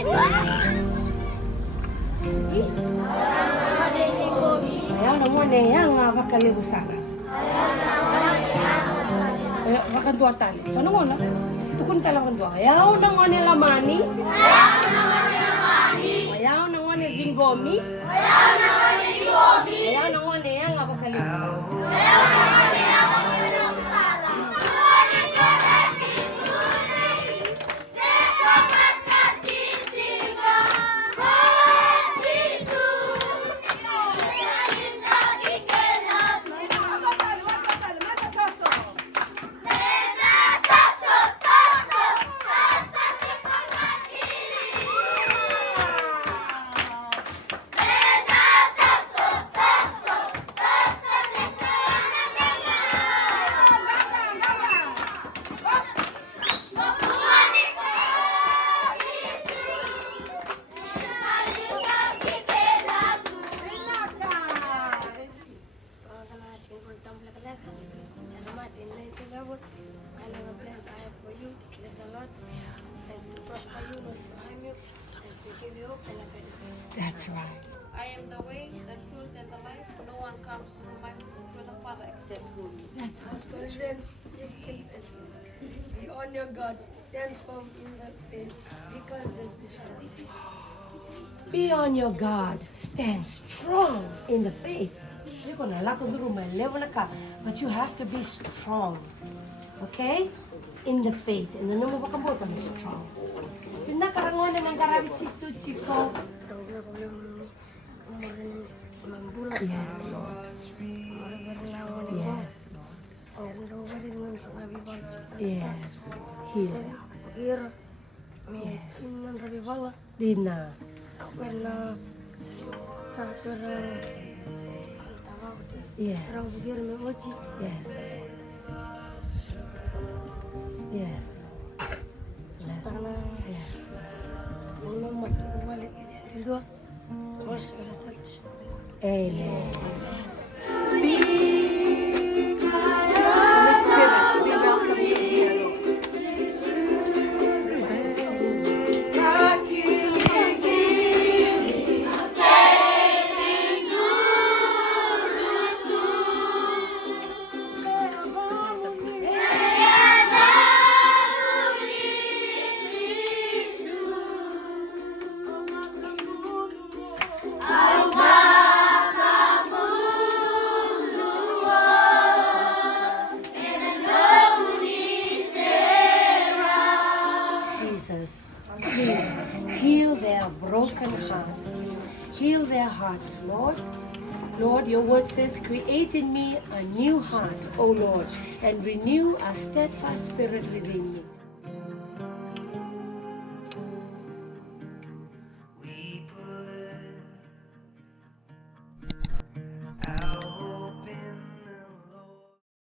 Ayaw na mo na yan nga bakalibusanan. Bakan dua tali. Ano mo na? Tukun talagang dua. Ayaw na mo nila mani. Ayaw na mo nila jinggomi. Ayaw na mo na yan nga bakalibusanan. That's right. I am the way, the truth, and the life. No one comes to the Father except through me. That's As President, system, and be on your God. Stand firm in the faith. Because just be strong. Be on your guard. Stand strong in the faith. You're gonna lock the room and live on a car, but you have to be strong. Okay? In the faith. And the number of be strong. Yung nakarangonan ng karabichi suchi ko. Yes, Lord. Yes, Lord. Yes. Heal. Yes. Dina. Yes. Yes. Yes. Yes. Amen. Holy Spirit, we welcome you here, Lord. Please heal their broken hearts. Heal their hearts, Lord. Lord, your word says, create in me a new heart, O Lord, and renew a steadfast spirit within me.